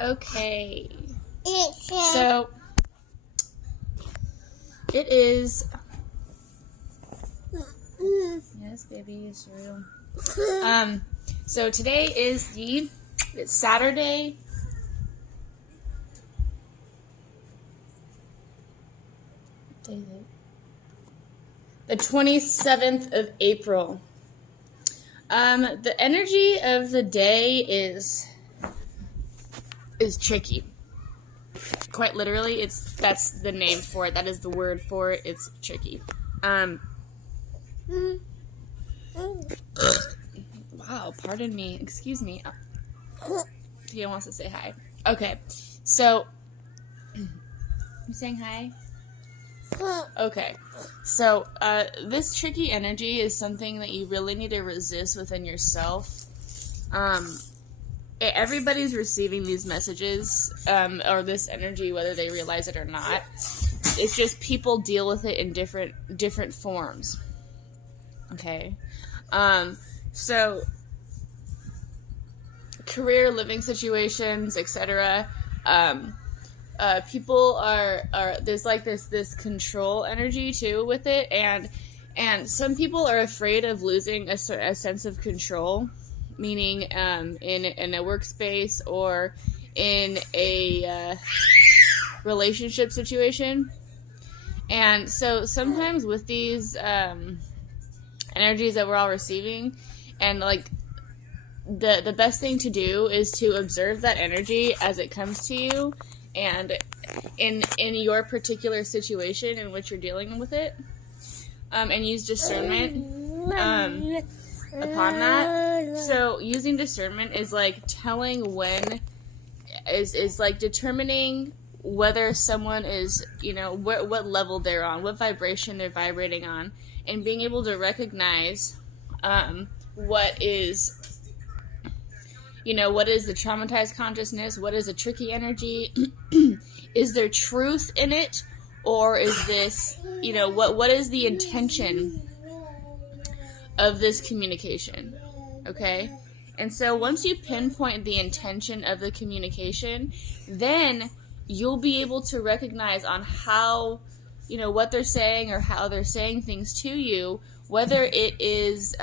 Okay. So it is. Yes, baby, it's real. So today is it's Saturday. What day is it? The 27th of April. The energy of the day is tricky. Quite literally, that's the name for it. That is the word for it. It's tricky. Wow, pardon me. Excuse me. Tia wants to say hi. Okay, so you saying hi? Okay, so this tricky energy is something that you really need to resist within yourself. Everybody's receiving these messages, or this energy, whether they realize it or not. It's just people deal with it in different forms. Okay, so career, living situations, etc. People are there's like this control energy too with it, and some people are afraid of losing a sense of control, meaning in a workspace or in a relationship situation. And so sometimes with these energies that we're all receiving, and like the best thing to do is to observe that energy as it comes to you, and in your particular situation in which you're dealing with it, and use discernment upon that. So using discernment is like telling when is like determining whether someone is, what level they're on, what vibration they're vibrating on, and being able to recognize what is the traumatized consciousness, what is a tricky energy, is there truth in it, or is this, what is the intention of this communication, okay? And so once you pinpoint the intention of the communication, then you'll be able to recognize on how, what they're saying or how they're saying things to you, whether it is,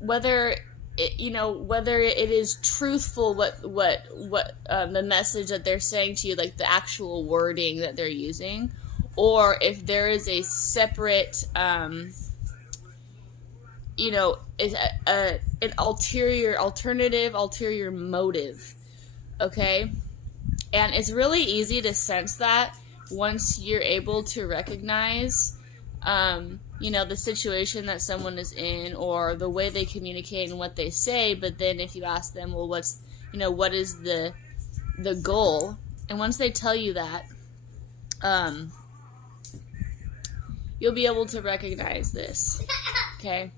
whether it is truthful, what the message that they're saying to you, like the actual wording that they're using, or if there is a separate, an ulterior motive, okay? And it's really easy to sense that once you're able to recognize, the situation that someone is in, or the way they communicate and what they say. But then if you ask them, well, what is the goal? And once they tell you that, you'll be able to recognize this, okay?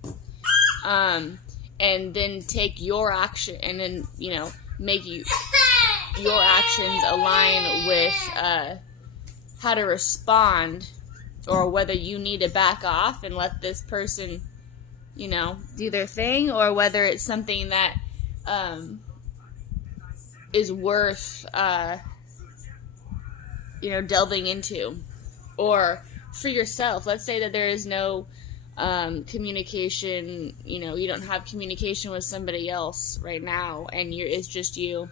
And then take your action, and then, make your actions align with how to respond, or whether you need to back off and let this person, do their thing, or whether it's something that is worth, delving into. Or for yourself, let's say that there is no communication, you don't have communication with somebody else right now, and it's just you,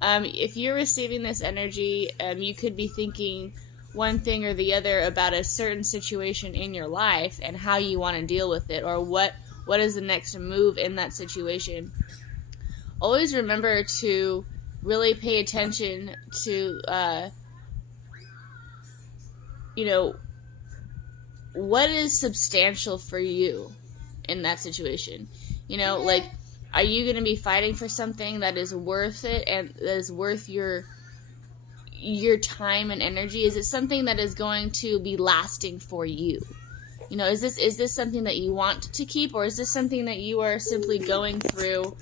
if you're receiving this energy, you could be thinking one thing or the other about a certain situation in your life and how you want to deal with it, or what is the next move in that situation. Always remember to really pay attention to what is substantial for you in that situation. Like, are you going to be fighting for something that is worth it, and that is worth your time and energy? Is it something that is going to be lasting for you? Is this something that you want to keep, or is this something that you are simply going through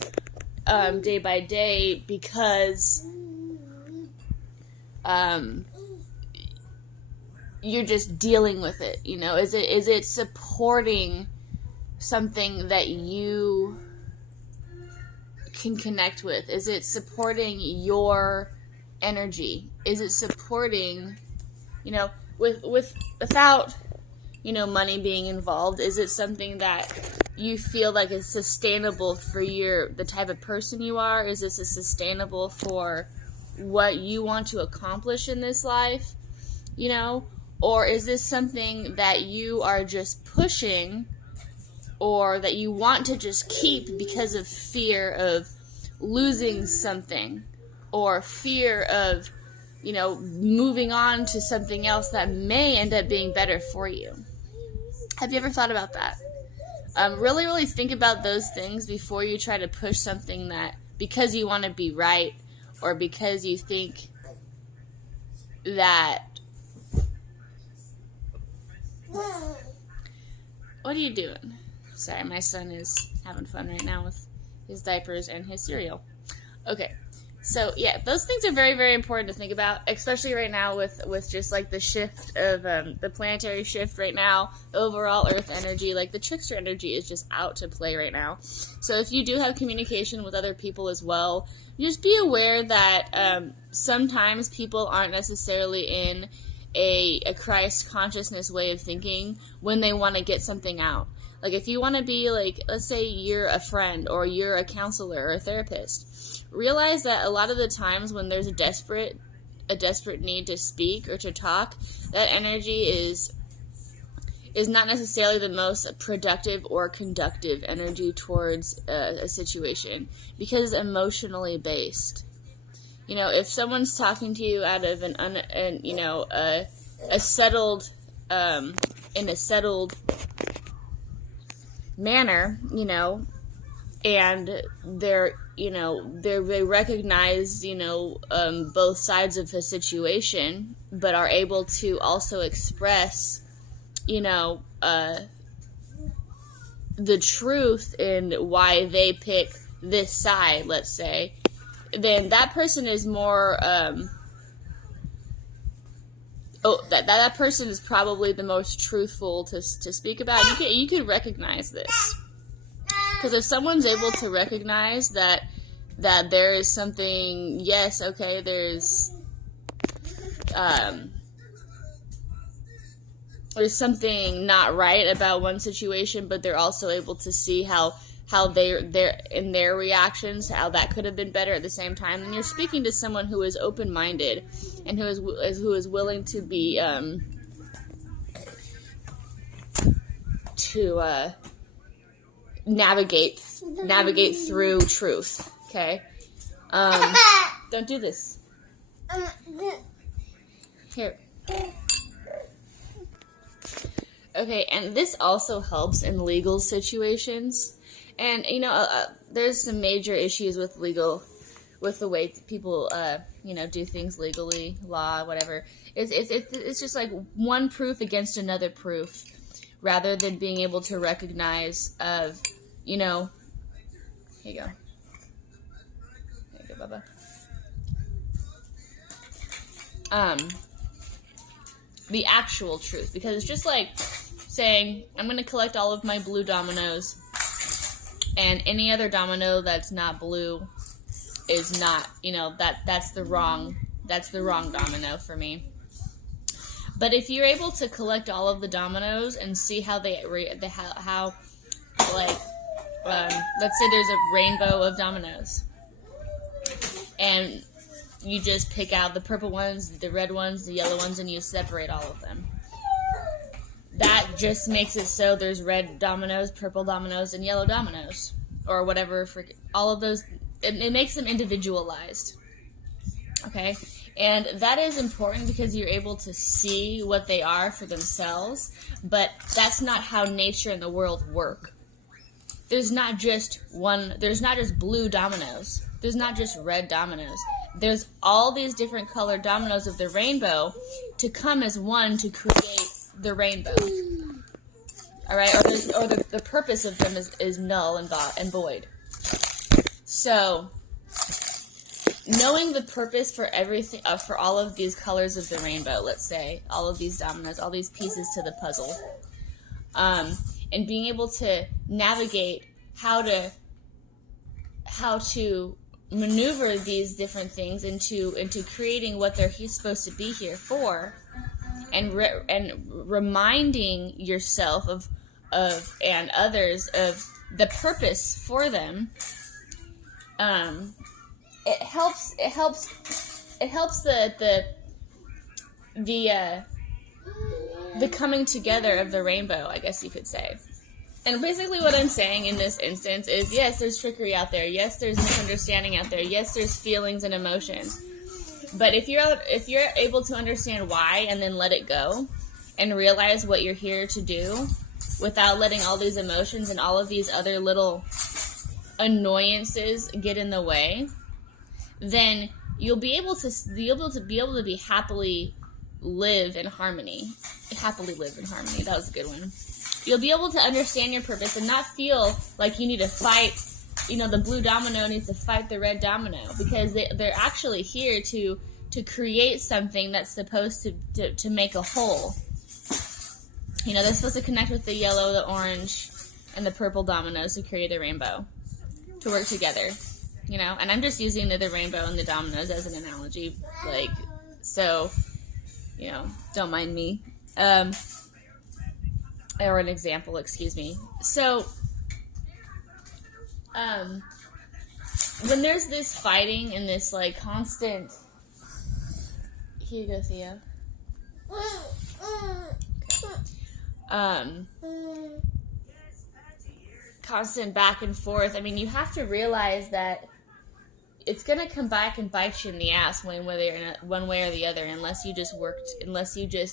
day by day because you're just dealing with it? Is it supporting something that you can connect with? Is it supporting your energy? Is it supporting, without, money being involved? Is it something that you feel like is sustainable for the type of person you are? Is this sustainable for what you want to accomplish in this life? Or is this something that you are just pushing, or that you want to just keep because of fear of losing something, or fear of, moving on to something else that may end up being better for you? Have you ever thought about that? Really, really think about those things before you try to push something that, because you want to be right, or because you think that... What are you doing? Sorry, my son is having fun right now with his diapers and his cereal. Okay, so yeah, those things are very, very important to think about, especially right now with just like the shift of the planetary shift right now, the overall Earth energy, like the trickster energy is just out to play right now. So if you do have communication with other people as well, just be aware that sometimes people aren't necessarily in a Christ consciousness way of thinking when they want to get something out. Like if you want to be like, let's say you're a friend or you're a counselor or a therapist, realize that a lot of the times when there's a desperate need to speak or to talk, that energy is not necessarily the most productive or conductive energy towards a situation, because it's emotionally based. If someone's talking to you out of a settled manner, and they recognize, both sides of the situation, but are able to also express, the truth in why they pick this side, let's say, then that person is more, that person is probably the most truthful to speak about. You can recognize this. Because if someone's able to recognize that there is something, yes, okay, there's something not right about one situation, but they're also able to see how they're in their reactions, how that could have been better at the same time, then you're speaking to someone who is open-minded and who is willing to be navigate through truth. Okay, don't do this. Here. Okay, and this also helps in legal situations. And, there's some major issues with the way people, do things legally, law, whatever. It's just like one proof against another proof, rather than being able to recognize of, here you go. Here you go, Bubba. The actual truth. Because it's just like saying, I'm going to collect all of my blue dominoes, and any other domino that's not blue is not, that's the wrong domino for me. But if you're able to collect all of the dominoes and see how let's say there's a rainbow of dominoes, and you just pick out the purple ones, the red ones, the yellow ones, and you separate all of them. That just makes it so there's red dominoes, purple dominoes, and yellow dominoes. Or whatever, all of those. It makes them individualized. Okay? And that is important because you're able to see what they are for themselves. But that's not how nature and the world work. There's not just blue dominoes. There's not just red dominoes. There's all these different colored dominoes of the rainbow to come as one to create the rainbow. All right, or the purpose of them is null and void. So, knowing the purpose for everything, for all of these colors of the rainbow, let's say, all of these dominoes, all these pieces to the puzzle, and being able to navigate how how to maneuver these different things into creating what they're supposed to be here for, and reminding yourself of and others of the purpose for them. It helps the coming together of the rainbow, I guess you could say. And basically what I'm saying in this instance is, yes, there's trickery out there. Yes, there's misunderstanding out there. Yes, there's feelings and emotions. But if you're able to understand why and then let it go and realize what you're here to do without letting all these emotions and all of these other little annoyances get in the way, then you'll be able to happily live in harmony. Happily live in harmony. That was a good one. You'll be able to understand your purpose and not feel like you need to fight, the blue domino needs to fight the red domino, because they're actually here to create something that's supposed to make a whole. They're supposed to connect with the yellow, the orange, and the purple dominoes to create a rainbow, to work together, and I'm just using the rainbow and the dominoes as an analogy, so, don't mind me. Or an example, excuse me. So, when there's this fighting and this, constant... Here you go, Theo. Okay. Constant back and forth. I mean, you have to realize that it's going to come back and bite you in the ass one way or the other, unless you just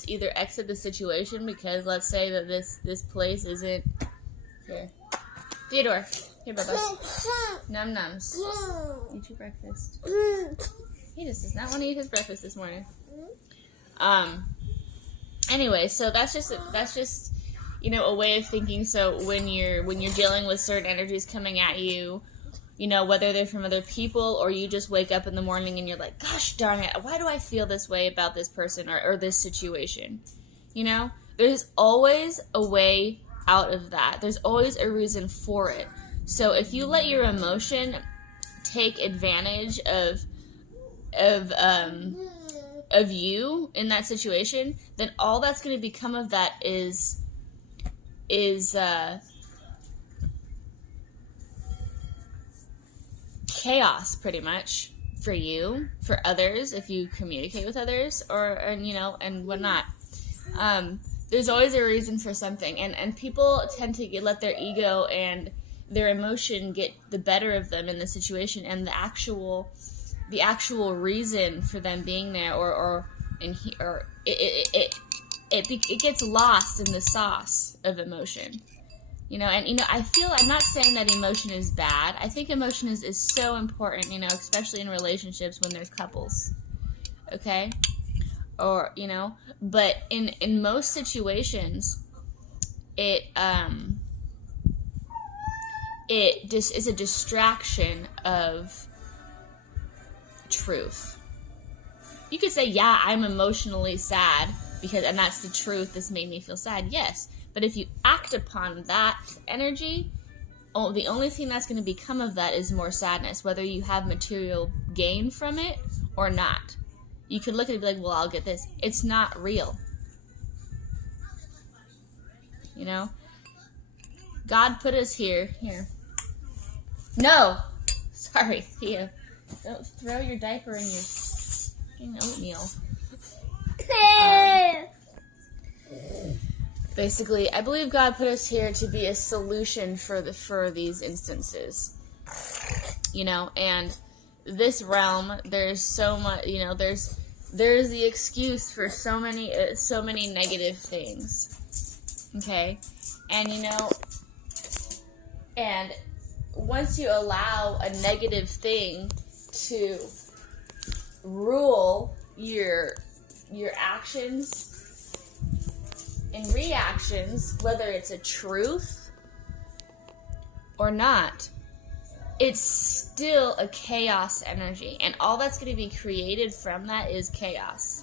either exit the situation, because let's say that this place isn't here. Theodore, here, Bubba. Num nums. Eat your breakfast. He just does not want to eat his breakfast this morning. Anyway, so that's just a way of thinking. So when you're dealing with certain energies coming at you, whether they're from other people or you just wake up in the morning and you're like, gosh darn it, why do I feel this way about this person or this situation? There's always a way out of that. There's always a reason for it. So if you let your emotion take advantage of you in that situation, then all that's going to become of that is chaos, pretty much, for you, for others, if you communicate with others, and whatnot. There's always a reason for something, and people tend to let their ego and their emotion get the better of them in the situation, and the actual reason for them being there, it gets lost in the sauce of emotion. I'm not saying that emotion is bad. I think emotion is so important, especially in relationships when there's couples. Okay? Or, but in most situations, it just is a distraction of truth. You could say, yeah, I'm emotionally sad and that's the truth, this made me feel sad. Yes. But if you act upon that energy, the only thing that's going to become of that is more sadness, whether you have material gain from it or not. You could look at it and be like, well, I'll get this. It's not real. God put us here. Here. No! Sorry, Theo. Don't throw your diaper in your oatmeal. Basically, I believe God put us here to be a solution for these instances. And this realm, there's so much, there's the excuse for so many negative things. Okay? And and once you allow a negative thing to rule your actions and reactions, whether it's a truth or not, it's still a chaos energy, and all that's going to be created from that is chaos.